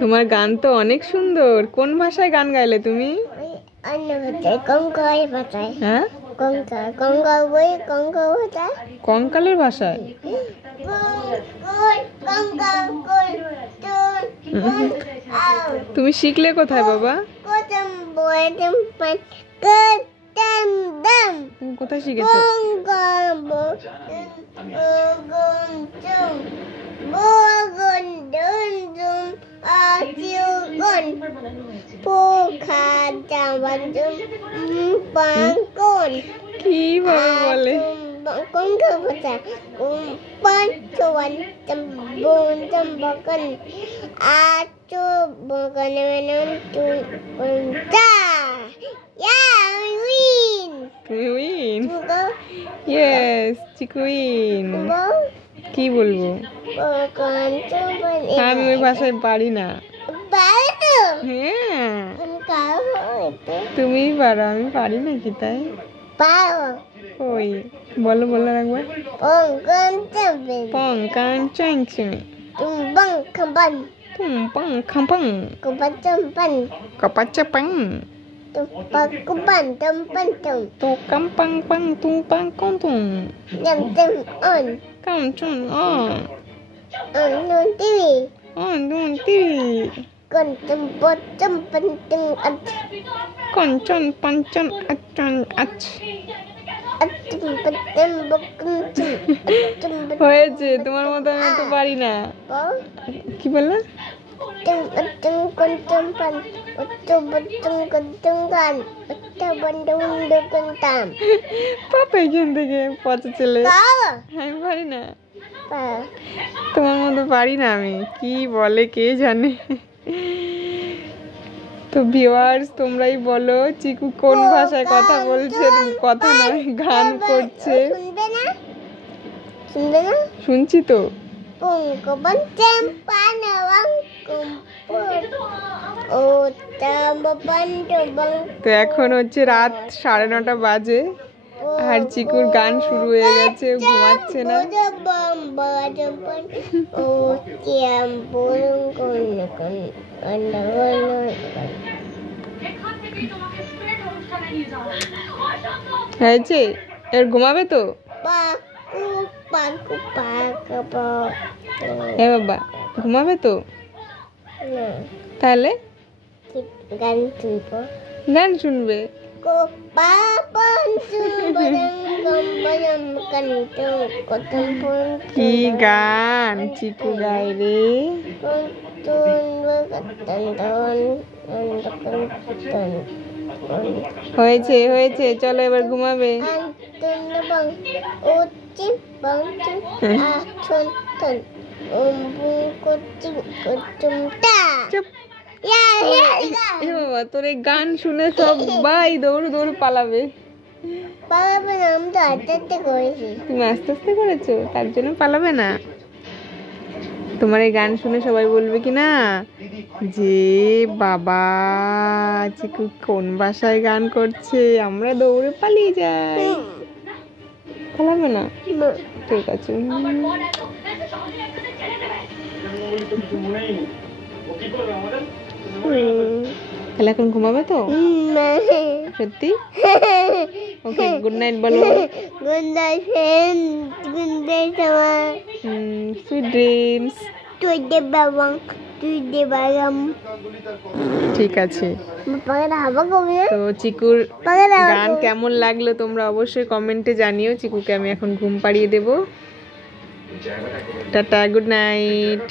তোমার গান তো অনেক সুন্দর। কোন ভাষায় গান গাইলে তুমি? হ্যাঁ, কঙ্কালের ভাষায়। তুমি শিখলে কোথায় বাবা? কোথায় শিখেছো? কি বলে? তুমি উইন? ইয়েস, চিকু উইন। কি বলবো? আমি ওই ভাষায় পারি না। হ্যাঁ, তুমি পারো, আমি পারি না কি তাই? ওই বলো বলো একবার। পঙ্কান চাংচুং tumpang kampang kapacapang tu kampang pang tumpang kontung kam chun on nun tiwi koncon pancon acon ach হয়েছে, তোমার মতো আমি তো পারি না। কি বললা? পাপা এখান থেকে পচা ছেলে, আমি পারি না। তোমার মতো পারি না আমি। কি বলে কে জানে। তো ভিউয়ার্স, তোমরাই বলো চিকু কোন ভাষায় কথা বলছে, কথা নয় গান করছে। শুনছি তো। তো এখন হচ্ছে রাত 9:30 বাজে, আর চিকুর গান শুরু হয়ে গেছে, ঘুমাচ্ছে না। হয়েছে, এর ঘুমাবে তো? হ্যাঁ বাবা, ঘুমাবে তো? তাহলে গান শুনবে। কি গান চিকু গায় রে। হয়েছে হয়েছে, চলো এবার ঘুমাবে। বাবা, তোর এই গান শুনে সবাই দৌড় দৌড় পালাবে। তুমি আস্তে আস্তে করেছো, তার জন্য পালাবে না। তোমার এই গান শুনে সবাই বলবে কি না যে বাবা চিকু কোন ভাষায় গান করছে, আমরা দৌড়ে পালিয়ে যাই। পালাবে না? ঠিক আছে। তাহলে এখন ঘুমাবে তো? সত্যি? ওকে, গুড নাইট বলো। Good night friend, good night আমার। Sweet dreams. তুই দে বাবা, তুই দে বাবাম। ঠিক আছে। তো চিকুর গান কেমন লাগলো তোমরা অবশ্যই কমেন্টে জানিও। চিকুকে আমি এখন ঘুম পাড়িয়ে দেবো। Tata, good night.